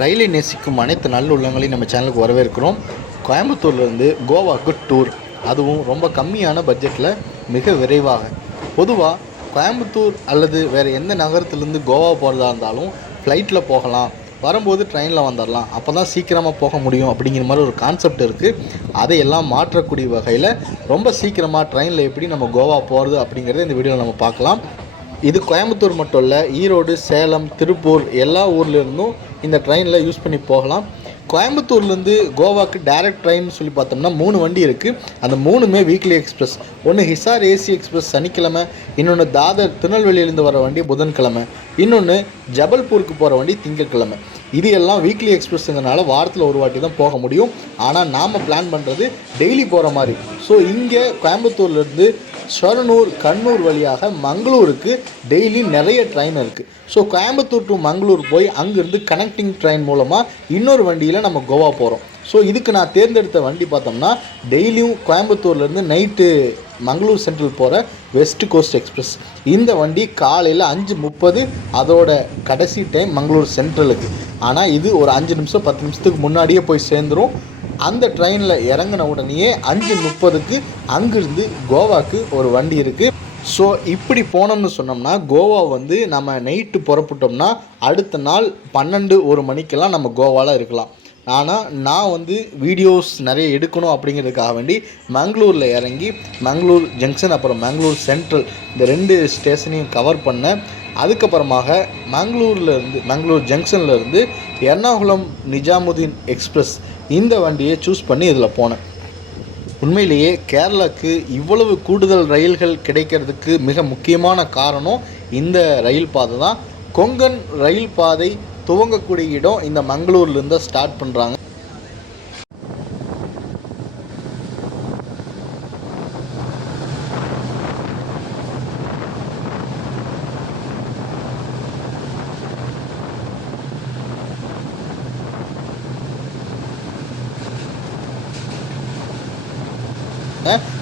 ரயிலை நேசிக்கும் அனைத்து நல்லுள்ளங்களையும் நம்ம சேனலுக்கு வரவேற்கிறோம். கோயம்புத்தூர்லேருந்து கோவாவுக்கு டூர், அதுவும் ரொம்ப கம்மியான பட்ஜெட்டில் மிக விரைவாக. பொதுவாக கோயம்புத்தூர் அல்லது வேறு எந்த நகரத்துலேருந்து கோவா போகிறதா இருந்தாலும் ஃப்ளைட்டில் போகலாம், வரும்போது ட்ரெயினில் வந்துடலாம், அப்போ தான் சீக்கிரமாக போக முடியும் அப்படிங்கிற மாதிரி ஒரு கான்செப்ட் இருக்குது. அதையெல்லாம் மாற்றக்கூடிய வகையில் ரொம்ப சீக்கிரமாக ட்ரெயினில் எப்படி நம்ம கோவா போகிறது அப்படிங்கிறத இந்த வீடியோவில் நம்ம பார்க்கலாம். இது கோயம்புத்தூர் மட்டும் இல்லை, ஈரோடு, சேலம், திருப்பூர் எல்லா ஊர்லேருந்தும் இந்த ட்ரெயினில் யூஸ் பண்ணி போகலாம். கோயம்புத்தூர்லேருந்து கோவாக்கு டைரக்ட் ட்ரெயின் சொல்லி பார்த்தோம்னா 3 வண்டி இருக்குது. அந்த 3மே வீக்லி எக்ஸ்பிரஸ். ஒன்று ஹிசார் ஏசி எக்ஸ்பிரஸ் சனிக்கிழமை, இன்னொன்று தாதர் திருநெல்வேலியிலேருந்து வர வண்டி புதன்கிழமை, இன்னொன்று ஜபல்பூருக்கு போகிற வண்டி திங்கட்கிழமை. இது எல்லாம் வீக்லி எக்ஸ்பிரஸ்ங்கிறனால வாரத்தில் ஒரு வாட்டி தான் போக முடியும். ஆனால் நாம் பிளான் பண்ணுறது டெய்லி போகிற மாதிரி. ஸோ இங்கே கோயம்புத்தூர்லேருந்து ஷொரனூர், கண்ணூர் வழியாக மங்களூருக்கு டெய்லி நிறைய ட்ரெயின் இருக்குது. ஸோ கோயம்புத்தூர் டு மங்களூர் போய் அங்கேருந்து கனெக்டிங் ட்ரெயின் மூலமாக இன்னொரு வண்டியில் நம்ம கோவா போகிறோம். ஸோ இதுக்கு நான் தேர்ந்தெடுத்த வண்டி பார்த்தோம்னா டெய்லியும் கோயம்புத்தூர்லேருந்து நைட்டு மங்களூர் சென்ட்ரல் போகிற வெஸ்ட் கோஸ்ட் எக்ஸ்பிரஸ். இந்த வண்டி காலையில் 5:30 அதோட கடைசி டைம் மங்களூர் சென்ட்ரலுக்கு. ஆனால் இது ஒரு 5 நிமிஷம் 10 நிமிஷத்துக்கு முன்னாடியே போய் சேர்ந்துடும். அந்த ட்ரெயினில் இறங்கின உடனேயே 5:30க்கு அங்கேருந்து கோவாக்கு ஒரு வண்டி இருக்குது. ஸோ இப்படி போனோம்னு சொன்னோம்னா கோவா நம்ம நைட்டு புறப்பட்டோம்னா அடுத்த நாள் 12-1 மணிக்கெல்லாம் நம்ம கோவாவில் இருக்கலாம். ஆனால் நான் வீடியோஸ் நிறைய எடுக்கணும் அப்படிங்கிறதுக்காக வேண்டி மங்களூரில் இறங்கி மங்களூர் ஜங்ஷன் அப்புறம் மங்களூர் சென்ட்ரல் இந்த 2 ஸ்டேஷனையும் கவர் பண்ணேன். அதுக்கப்புறமாக மங்களூர் ஜங்ஷன்லேருந்து எர்ணாகுளம் நிஜாமுதீன் எக்ஸ்பிரஸ் இந்த வண்டியை சூஸ் பண்ணி இதில் போனேன். உண்மையிலேயே கேரளாவுக்கு இவ்வளவு கூடுதல் ரயில்கள் கிடைக்கிறதுக்கு மிக முக்கியமான காரணம் இந்த ரயில் பாதை தான். கொங்கன் ரயில் பாதை துவங்கக்கூடிய இடம் இந்த மங்களூர்லேருந்து ஸ்டார்ட் பண்ணுறாங்க.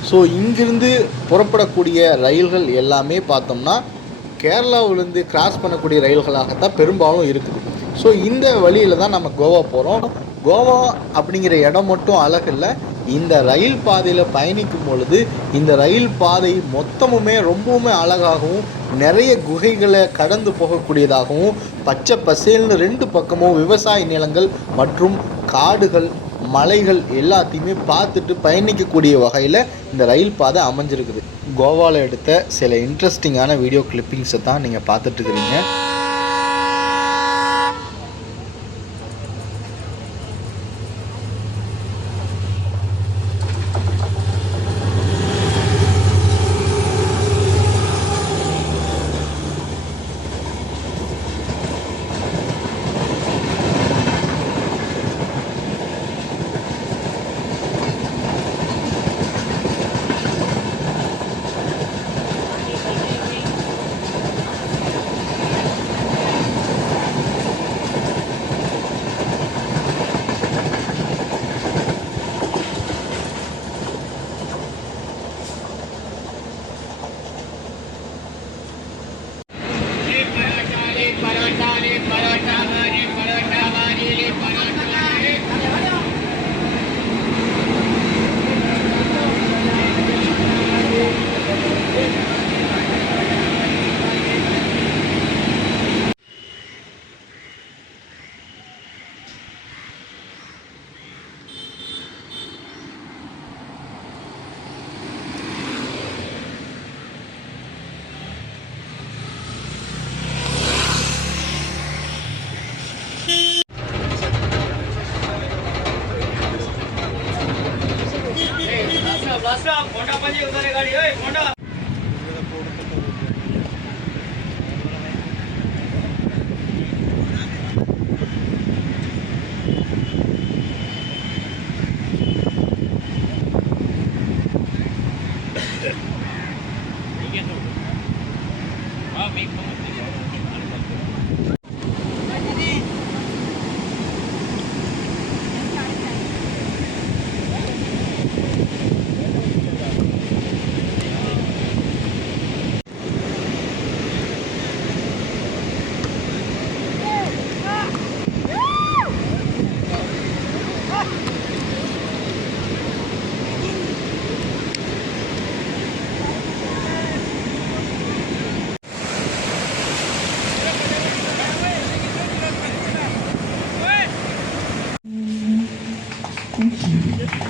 ஸோ இங்கிருந்து புறப்படக்கூடிய ரயில்கள் எல்லாமே பார்த்தோம்னா கேரளாவிலேருந்து கிராஸ் பண்ணக்கூடிய ரயில்களாகத்தான் பெரும்பாலும் இருக்குது. ஸோ இந்த வழியில் தான் நம்ம கோவா போகிறோம். கோவா அப்படிங்கிற இடம் மட்டும் அழகில்லை, இந்த ரயில் பாதையில் பயணிக்கும் பொழுது இந்த ரயில் பாதை மொத்தமுமே ரொம்பவுமே அழகாகவும் நிறைய குகைகளை கடந்து போகக்கூடியதாகவும் பச்சை பசேல்னு 2 பக்கமும் விவசாய நிலங்கள் மற்றும் காடுகள், மலைகள் எல்லாத்தையுமே பார்த்துட்டு பயணிக்கக்கூடிய வகையில் இந்த ரயில் பாதை அமைஞ்சிருக்குது. கோவாவில் எடுத்த சில இன்ட்ரெஸ்டிங்கான வீடியோ கிளிப்பிங்ஸை தான் நீங்கள் பார்த்துட்ருக்குறீங்க. Thank you.